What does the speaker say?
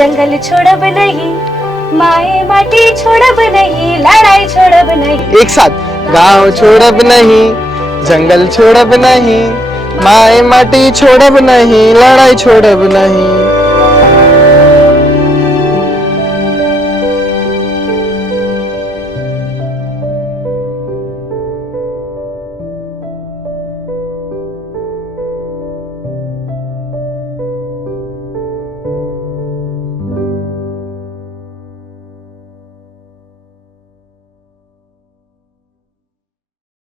जंगल छोड़ब नहीं, माए माटी छोड़ब नहीं, लड़ाई छोड़ब नहीं। एक साथ, गांव छोड़ब नहीं, जंगल छोड़ब नहीं, माए माटी छोड़ब नहीं, लड़ाई छोड़ब नहीं।